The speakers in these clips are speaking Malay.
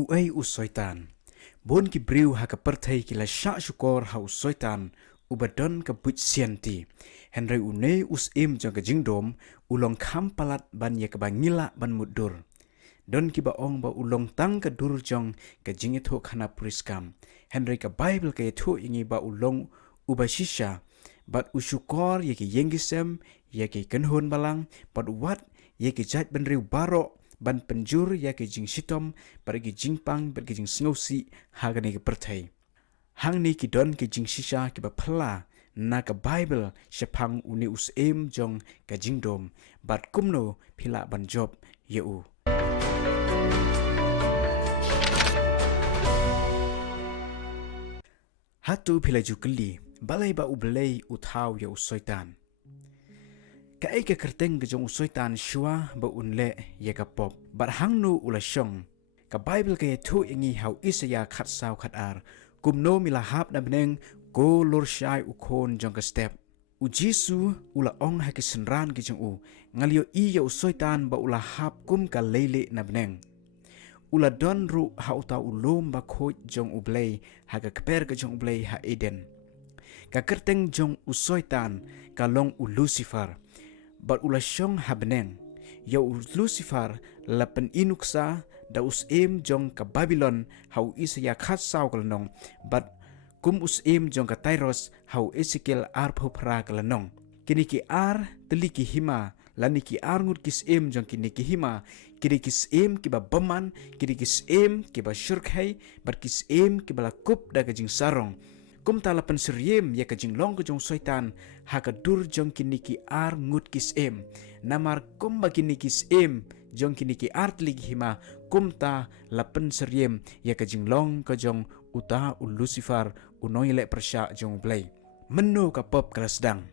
Uai usoitan. Bon ki briu ha ka perthai ki la sha shukor ha usoitan ubadon ka buj sianti. Henry une us im jong ka jingdom ulong kham palat ban ye ka bangila ban mudur. Don ki ba ong ba ulong tang ka dur jong ka jingitho khana priskam. Henry ka Bible ka yetho ingi ba ulong ubashisha bat ushukor ye ki yengisem ye ki kenhon balang bat wat ye ki jat ban riu baro ban penjur ya ke jing sitom pergi jingpang pergi jing sngosi hagani ke perthai hang ni ki don ke jing shisha ke baphala na ka Bible shapang uni us em jong ka jingdom bat kumno phila ban job yeu hatu phila jukli balai ba ublei uthau ya usoitan ka ai ka kerteng ke jong usoitan shua ba unle ye ka pop bar hangnu ulashong ka Bible ka yetu ingi hau Isaya khat saw khat ar kumno milahap na beneng go lor shai ukon jong ka step u Jisu ula ong ha ki senran ki jong u ngalio i ya usoitan ba ulahap kum ka lele na beneng ula don ru ha uta ulom ba khoj jong ublei ha ka kper ka jong ublei ha Eden ka kerteng jong usoitan ka long u Lucifer but ulasyong habneng ya Lucifer lapen inuksa da us em jong ka Babylon hau Isaya khat saw kalnong but kum us em jong ka Tyros hau Ezekiel ar phopra kalnong kini ki ar teliki hima lani ki ar ngut kis em jong kini ki hima kini kis em ki ba baman kini kis em ki ba shurkhai but kis em ki ba kup da ka jing sarong kum talapan seriem ya ka jinglong ka jong soitan ha ka dur jong kini ki ar ngut kis em namar kum ba kini kis em jong kini ki ar tligi hima kum ta lapan seriem ya ka jinglong ka jong uta u Lucifer unoi le persya jong blai menu ka pop krasdang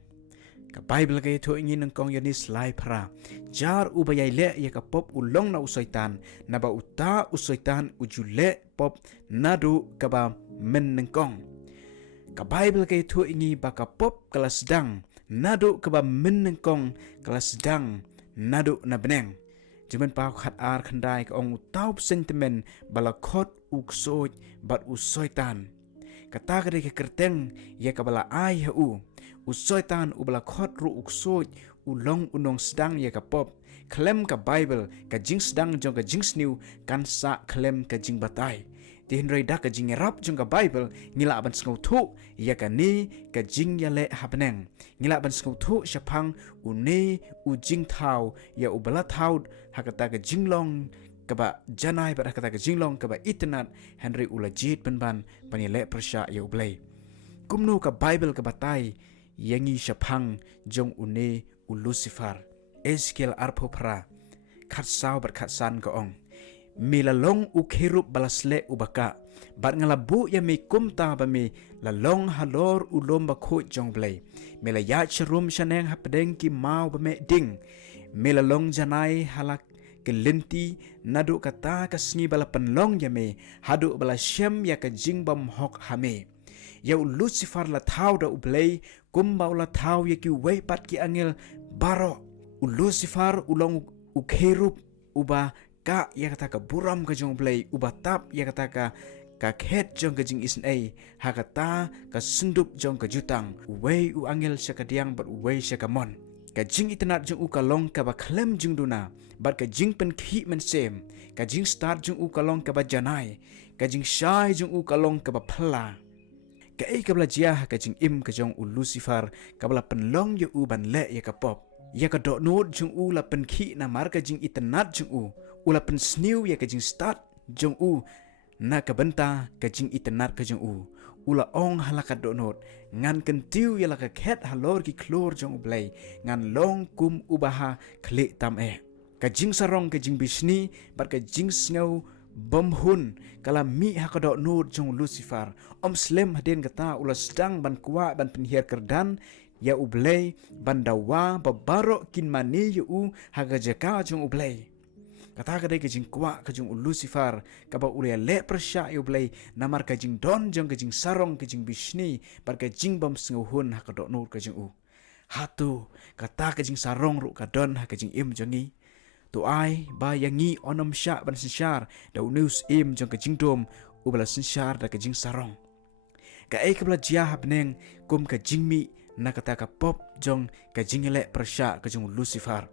ka Bible ka ito ingin ng kong yanis lai para jar ubayay le ya ka pop ulong na usoitan na ba uta usoitan ujule pop nadu ka ba men ng kong ka Bible kay tu ingi baka pop kelas dang nado ka ba menengkong kelas dang nado na beneng jumen pa khat ar khandai ka ong taup sentiment bala khot uksoj bat usoitan kata ka kerteng ya ka bala ai hu usoitan ubala khot ru uksoj ulong unong sedang ya ka pop klem ka Bible ka jing sedang jong ka jing sniu kan sa klem ka jing batai tihinray da ka jing rap jong ka Bible ngila ban sngau thu ya ka ni ka jing ya le hapneng ngila ban sngau thu shapang une u jing thau ya ubala thau hakata ka jinglong ka ba janai ba hakata ka jinglong ka ba itnat Henry ulajit ban panile persya ya ublay kumno ka Bible ka batai yangi shapang jong une u Lucifer Ezekiel arphopra khat saw bat khat san ka ong milalong ukhirup balasle ubaka bat ngalabu ya mi kumta ba mi lalong halor ulom ba kho jong blai milaya chrum shaneng hapdeng ki mau ba me ding milalong janai halak kelenti nadu kata ka sngi bala penlong ya me hadu bala syam ya ka jingbam hok hame ya Lucifer la thau da ublai kumba la thau ya ki wei pat ki angel baro Lucifer ulong ukhirup uba ka ya kata ka buram ka jong blai ubatap ya kata ka khet jong ka jing isnai ha kata ka sundup jong ka jutang wei u angel syakadiang bat wei syakamon ka jing itnat jong u kalong ka ba klem jing duna bat ka jing pen khi men sem ka jing start jong u kalong ka ba janai ka jing shai jong u kalong ka ba phla ka ei ka bla jia ka jing im ka jong u Lucifer ka bla penlong yo u ban le ya ka pop ya ka do not jong u la pen khi na mar ka jing itnat jong u ula pen sniu ya ka jing start jong u na ka benta ka jing itnat ka jong u ula ong halaka do not ngan kentiu ya la ka khet halor ki klor jong blai ngan long kum ubaha khle tam e ka jing sarong ka jing bisni bar ka jing snau bom hun kala mi ha ka do not jong Lucifer om slem haden kata ula sedang ban kwa ban penhiar kerdan ya ublay bandawa babaro kin mani yu haga jaka jong ublay kata ka dai ka jing kwa ka jing Lucifer ka ba ulia le persya yu ublay namar ka jing don jong ka jing sarong ka jing bisni bar ka jing bam snguhun ha ka do nur ka jing u hatu kata ka jing sarong ru ka don ha ka jing im jongi tu ai ba yangi onom sha ban sinshar da news im jong ka jingdom ubala sinshar da ka jing sarong ka ai kabla jia habneng kum ka jingmi na kata ka pop jong ka jingele persha ka jong Lucifer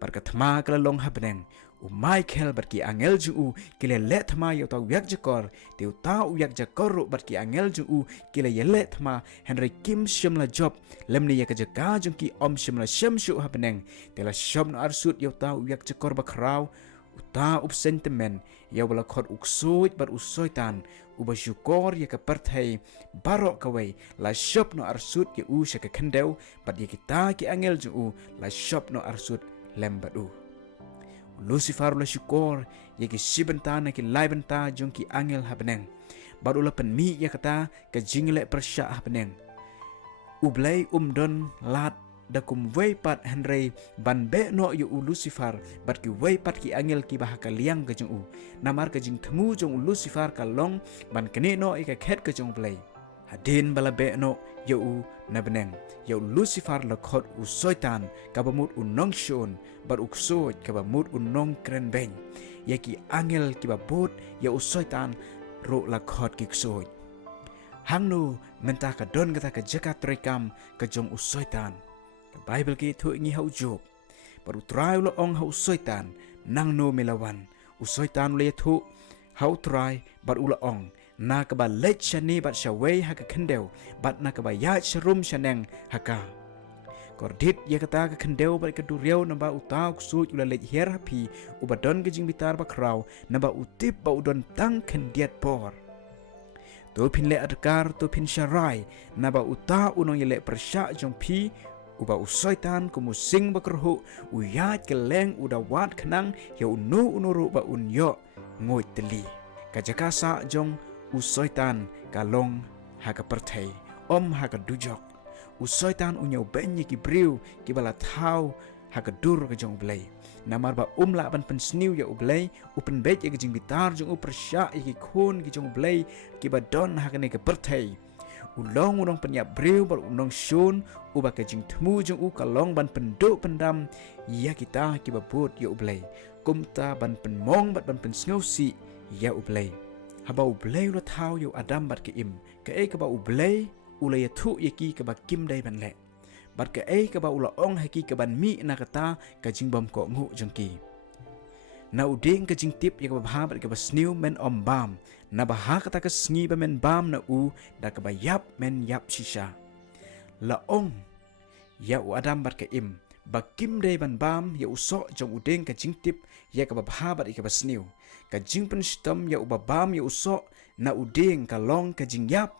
par ka thma kala long habneng u Michael barki angel ju u kile le thma yo ta yak jakor te ta u yak jakor barki angel ju u kile yele thma Henry Kim shimla job lemni yak jaka jong ki om shimla shamshu habneng te la shom na arsut yo ta u yak jakor bakraw u ta up sentiment yo bala khot uksoit bar usoitan u ba shukor yak parthai barok kawai la shop no arsut ye u shaka khandeu bat ye kita ki angel ju u la shop no arsut lembadu Lucifer la syukur ye ki sibenta na ki laibenta jong ki angel habneng baru la penmi ya kata ke jingle persya habneng ublai don lat da kum wei pat Henry ban be no yu Lucifer bat ki wei pat ki angel ki bahaka liang ke jong u namar ke jing themu jong Lucifer ka long ban kene no e ka khet ke jong blai hadin bala be no yu na beneng yu Lucifer la khot u soitan ka bamut u nong shon bar uksoj ka bamut u nong kren beng ya ki angel ki babot yu soitan ro la khot ki ksoj hangnu menta ka don kata ka jakat rekam ka jong u soitan ka Bible ki thu ngi hau job baru try lo ong hau soitan nang no melawan u soitan le thu hau try bar ula ong na ka ba lech shani bat shawei ha ka khendeu bat na ka ba ya sharum shaneng haka kordit ya kata ka khendeu bat ka duriau na ba utau ksut ula lech her hapi ubadon ke jing bitar ba kraw na ba utip ba udon tang khendiat por to pin le adkar to pin sharai na ba uta unong yele persya jong pi uba usoitan kumusing bakerhu uyat keleng uda wat kenang ya unu unuru ba unyo ngoy teli kajakasa jong usoitan kalong haka pertai om haka dujok usoitan unyo benye ki briu ki bala thau haka dur ka jong blai namar ba la ban pensniu ya ublai upen bet ya jing bitar jong upersya ki khun ki jong blai ki ba don haka ne ka pertai ulong unong penyap briu bar unong shun uba ka jing thmu jong u kalong ban penduk pendam ya kita ki babut ya ublai kumta ban penmong bat ban pensngausi ya ublai haba ublay ula thau yo adam bat ke im ka e ka ba ublay ula ya thu yaki ka ba kim dai ban le bat ka e ka ba ula ong haki ka ban mi na kata ka jing bam ko ngu jengki na uding ka jing tip ya ka ba ha bat ka ba sniu men om bam na ba ha kata ka sngi ba men bam na u da ka ba yap men yap shisha la ong ya u adam bat ka im ba kim dai ban bam ya uso jong uding ka jing tip ya ka ba ha bat ka ba sniu ka jing pen stem ya ubabam ya usok na uding ka long ka jing yap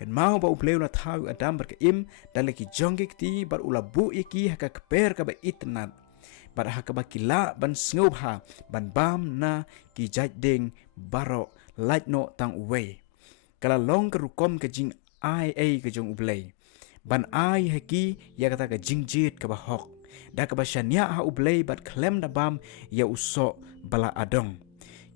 kan mau ba ubleu na thau adam bar ka im daleki jongge ti bar ulabu iki haka kper ka ba itnat bar haka ba kila ban sngub ha ban bam na ki jaj ding baro light no tang uwe kala long ka rukom ka jing ai ka jong ublei ban ai haki ya kata ka jing jit ka ba hok da ka ba shania ha ublei bat klem da bam ya usok bala adong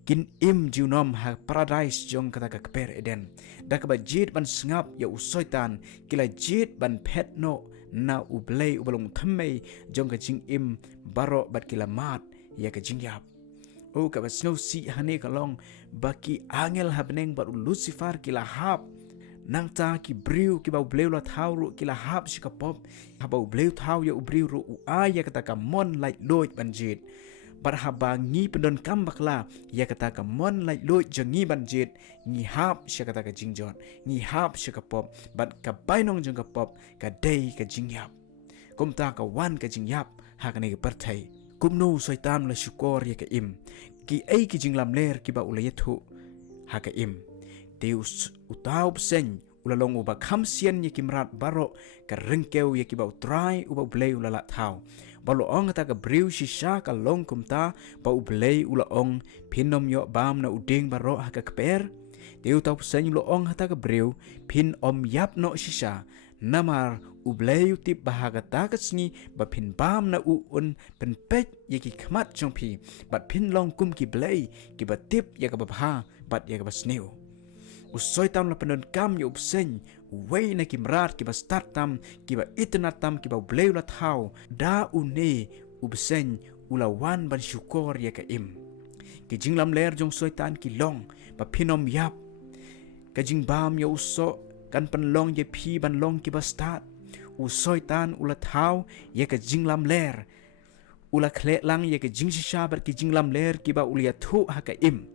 kin im junom ha paradise jong kata ka kper eden da ka ba jit ban sngap ya usoitan kila jit ban pet no na ublei ubalong thammei jong ka jing im baro bat kila mat ya ka jing yap o ka ba snow si hane ka long baki angel habneng bar Lucifer kila hap nang ta ki briu ki ba ubleu la thau ru kila hap shi ka pop ha ba ubleu thau ya ubriu ru u aya kata ka mon like loit ban jit barhaba ngi pendon kambakla ya kata ka mon lai loit jangi banjit ngi hap sya kata ka jingjon ngi hap sya ka pop bat ka bainong jong ka pop ka dei ka jingyap kumta ka wan ka jingyap ha ka ne ka parthai kumno soitan la syukor ya ka im ki ai ki jinglam ler ki ba ulayethu ha ka im deus utau sen ulalong uba khamsian ya kimrat baro ka rengkeu ya ki ba utrai uba blei ulala thau balo ong ta ka briu shisha ka long kumta pa ublei ula ong pinom yo bam na uding baro ha ka kper teu tau sen lo ong ta ka briu pin om yap no shisha namar ublei tip bahaga ta ka sngi ba pin bam na un pen pet ye ki khmat chong pi bat pin long kum ki blei ki ba tip ya ka ba ha bat ya ka ba sneu usoi tam la penon kam yo upsen wei na kimrat ki ba start tam ki ba itnat tam ki ba bleu la thau da une ubsen ulawan ban syukur ya ka im. Ki jing lam ler jong soitan ki long ba pinom yap. Ka jing bam ya uso kan pen long ye pi ban long ki ba start. U soitan ula thau ya ka jing lam ler. Ula kle lang ya ka jing shisha bar ki jing lam ler ki ba ulia thu ha ka im.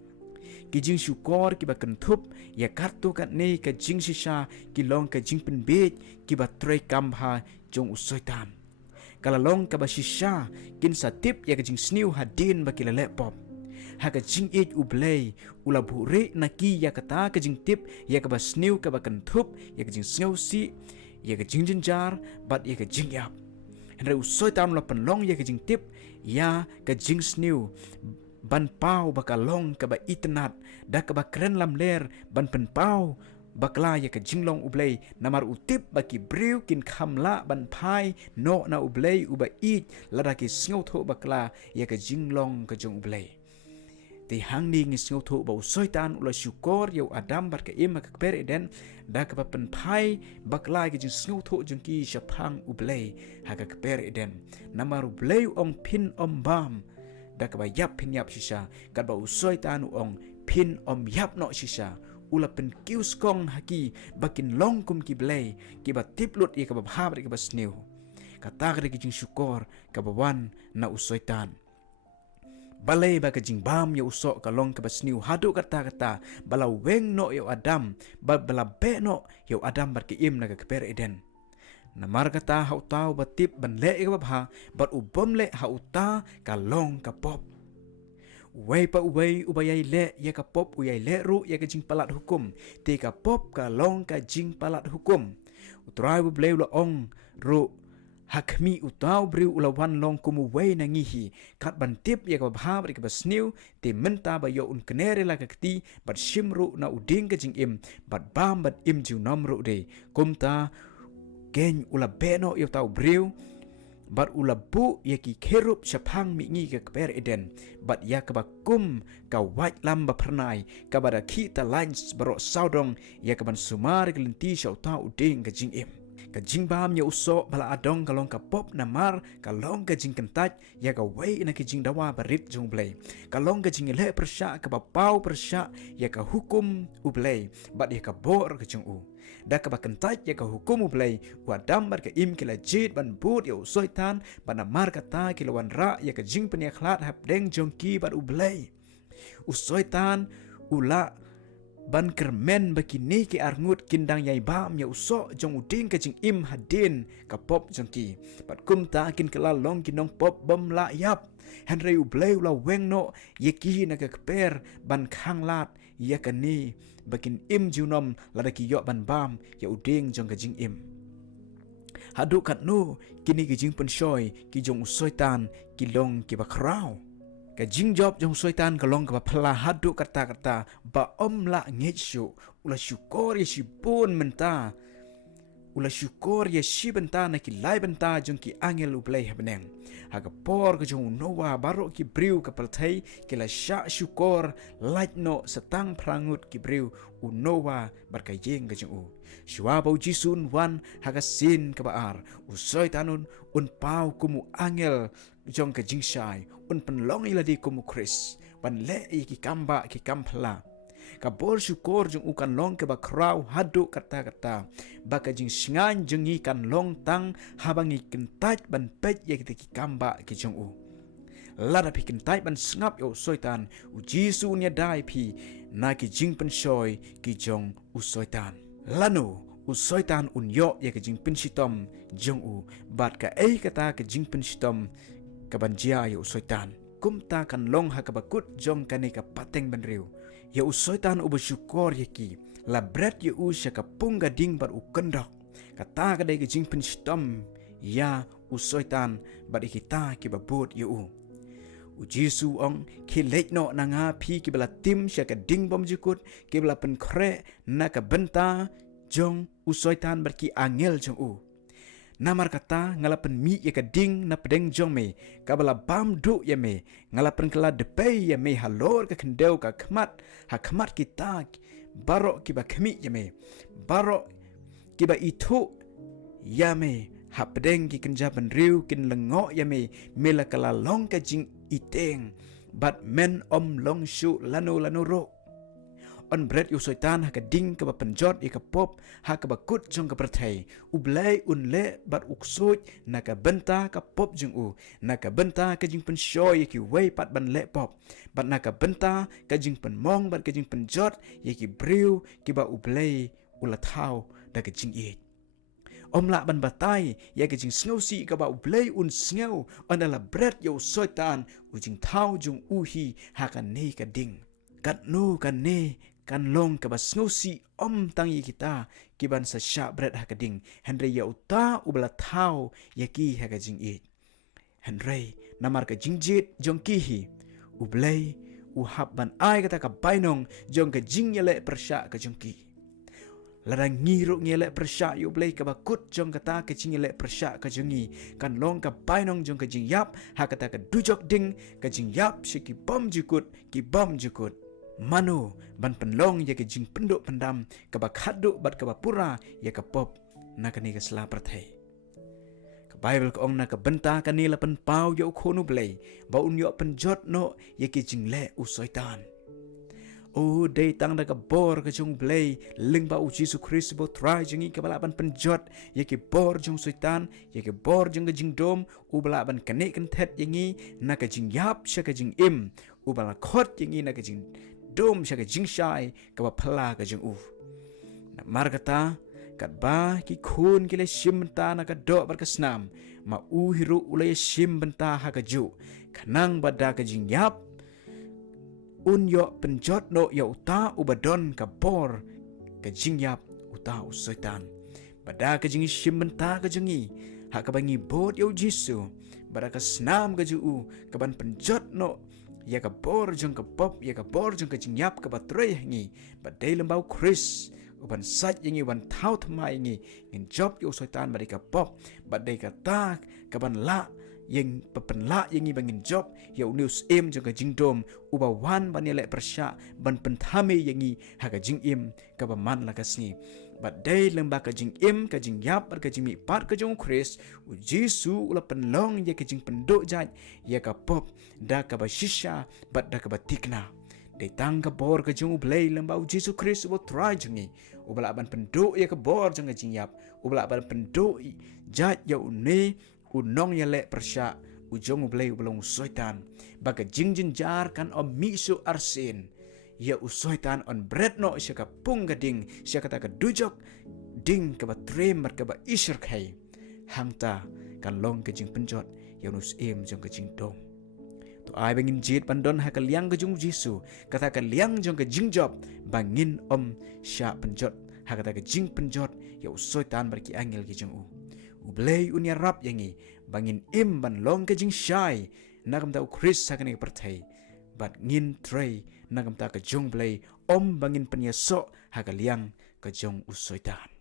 Ki jing syukur ki ba kentup ya kartu kat ne ka jing shisha ki long ka jing pen bet ki ba trei kam ha jong usoitan. Kala long ka ba shisha kin sa tip ya ka jing sniu hadin ba ki la pop. Ha ka jing it ublay ula bure na ki ya kata ka jing tip ya ka ba sniu ka ba kentup ya ka jing sniu si ya ka jing jinjar bat ya ka jing yap. Henry usoitan la penlong ya ka jing tip ya ka jing sniu ban pau bakalong ka ba itnat da ka ba kren lam ler ban pen pau bakla ya ka jinglong ublay namar utip ba ki briu kin khamla ban phai no na ublay uba it lada ki sngo tho bakla ya ka jinglong ka jong ublay ti hang ni ngi sngo tho ba soitan ula syukor yo adam bar ka im ka per eden da ka ba pen phai bakla ki jing sngo tho jong ki shapang ublay ha ka per eden namar ublay ong pin bam da ka ba yap pin yap shisha kat ba usoi tan ong pin yap no shisha ula pen kius kong haki bakin long kum ki blay ki ba tiplut ya ka ba bhab ki ba snew kata ka ki jing syukur ka ba wan na usoi tan balay ba ka jing bam ya usok ka long ka ba snew hadu kata bala weng no yo adam ba bala be no yo adam bar ki im na ka per eden namar kata hau tau batip ban le ka babha bat ubom le hau ta ka long ka pop wei pa wei ubayai le ya ka pop uyai le ru ya ka jing palat hukum te ka pop ka long ka jing palat hukum utrai bu bleu la ong ru hakmi utau briu ulawan long kumu wei na ngihi kat ban tip ya ka babha bar ka basniu te menta ba yo un knere la ka kti bat shimru na uding ka jing im bat bam bat im ju nom ru de kumta Ken ula beno yo tau briu bat ula bu ya ki kerup syapang mi ngi ka per eden bat ya ka bakum ka white lamba pernai ka bada kita lines baro saudong ya ka ban sumar gelenti syau tau ding ka jing im ka jing bam ya uso bala adong kalong ka pop namar kalong ka jing kentaj ya ka wei na ki jing dawa barit jung blay kalong ka jing le persya ka pau persya ya ka hukum ublay bat ya ka bor ka jung u da ka bakentaj ya ka hukum ublay wa dambar ka im kila jid ban bud ya usoitan ban namar kata kila wan ra ya ka jing pen ya khlat hap deng jong ki bat ublay usoitan ula ban kermen bakini ki arngut kindang yai bam ya usok jong uding ka jing im hadin ka pop jong ki pat kum ta kin kala long kinong pop bom la yap henry ublay la weng no ye ki na ka per ban khang lat ya ka ni bakin im junom la da ki yo ban bam ya uding jong ka jing im hadu kat no kini ki jing pen shoy ki jong usoitan ki long ki ba krau ka jing job jong soitan kalong ka pala hadu kata ba la ngetshu ula syukur ya shipun menta ula syukur ya shi benta na ki lai benta jong ki angel ublay habneng haga por ka jong nowa baro ki briu ka palthai ki la sha syukur light no setang prangut ki briu u nowa bar ka yeng ka jong u shwa bau jisun wan haga sin ka baar u soitanun un pau kumu angel jong ka jing shai un penlong ila di kumu Chris ban le ki kamba ki kampla ka bol syukur jung ukan long ke ba krau hadu kata baka jing singan jung ikan long tang habangi kentaj ban pet ya ki kamba ki jung u lada pi kentaj ban sngap yo soitan u jisu nya dai pi na ki jing pen shoy ki jong u soitan lanu u soitan un yo ya ki jing pen sitom jung u bat ka kata ki jing pen sitom kabanjia ya usoitan kumta kan long ha kabakut jong kani ka pateng benriu ya usoitan u bersyukur yaki la bread ya u syaka pungga ding bar u kendok kata kadai ke jing pen stom ya usoitan bar kita ki babut ya u jisu ong ki lekno nanga pi ki bala tim syaka ding bom jukut ki bala pen kre na ka benta jong usoitan bar ki angel jong u namar kata ngalapan mi ya ka ding na pedeng jong me kabala bam du ya me ngalapan kala depe ya me halor ka kendeu ka khmat ha khmat kita baro ki ba khmi ya me baro ki ba itu ya me Hapdeng ki kenja ban riu kin lengo ya me mela kala long ka jing iteng bat men long shu lanu ro. On bread yu soitan ha ka ding ka ba penjot i ka pop ha ka ba kut jong ka perthai ublai unle bat uksoj na ka benta ka pop jong u na ka benta ka jing pen shoy ki wei pat ban le pop bat na ka benta ka jing pen mong bat ka jing penjot ye ki briu ki ba ublai ula thau da ka jing it om la ban batai ye ka jing snow si ka ba ublai un snow on ala bread yu soitan u jing thau jong u hi ha ka ne ka ding kat nu kan ne kan long ka bas ngusi tangi kita kiban sa sya bread hakading henry ya uta ubala thau yaki hakajing it henry namar ka jingjit jong kihi ublay uhab ban ai kata ka bainong jong ka jingyale persya ka jongki larang ngiro ngele persya yu ublay ka bakut jong kata ka jingyale persya ka jongi kan long ka bainong jong ka jingyap hakata ka dujok ding ka jingyap shiki bom jukut ki bom jukut manu ban penlong ya ke jing penduk pendam ka bakhaduk bat ka bapura ya ka pop na ka ni ka sela prathai ka bible ka ong na ka benta ka ni la pen pau ya khonu blai ba un yo penjot no ya ke jing le u soitan o dei tang da ka bor ka jong blai ling ba u Jesus Christ bo try jingi ka balaban penjot ya ke bor jong soitan ya ke bor jong ka jing dom u balaban kanek kan thet yangi na ka jing yap sha ka jing im u bala khot yangi na ka jing dom sya ka jing shai ka ba phala ka jing u na mar kata kat ba ki khun ki le shim ta na ka do bar ka snam ma u hiru ulai shim benta ha ka ju kanang bada ka jing yap un yo penjot no ya uta ubadon ka bor ka jing yap uta u soitan bada ka jing shim benta ka jingi ha ka bangi bot yo jisu bada ka snam ka ju u ka ban penjot no ya ka bor jong ka pop ya ka bor jong ka jingyap ka batrei ngi badai lembau Chris uban sat yangi wan thau thmai ngi ngin job yo soitan badai ka pop badai ka tak ka ban la yang papen la yangi bangin job ya news em jong ka jingdom uba wan ban le persya ban penthame yangi ha ka jing im ka ba man la ka sni badai lembak ka jing im ka jing yap ka jing mi pat ka jong Chris u Jesu ula penlong ya ka jing penduk jat ya ka pop da ka ba shisha bat da ka ba tikna de tang ka bor ka jong blai lembau Jesu Chris bo try jongi u bala ban penduk ya ka bor jong ka jing yap u bala ban penduk jat ya une unong ya le persya ujong blai belong soitan baka jingjin jar kan om misu arsin ya usoitan on bread no sya ka pung gading sya kata ka dujok ding ka ba trem bar ka ba isher khai hangta kan long ka jing penjot ya nus em jong ka jing dom to ai bangin jit pandon ha ka liang ka jong Jesu kata ka liang jong ka jing job bangin om sya penjot ha kata ka jing penjot ya usoitan bar ki angel ki jong u ublay unya rap yangi bangin im ban long ka jing shai nagam ta Chris sa kanai perthai bat ngin tray nagam ta ka jong blay om bangin penya so ha ka liang ka jong usoitan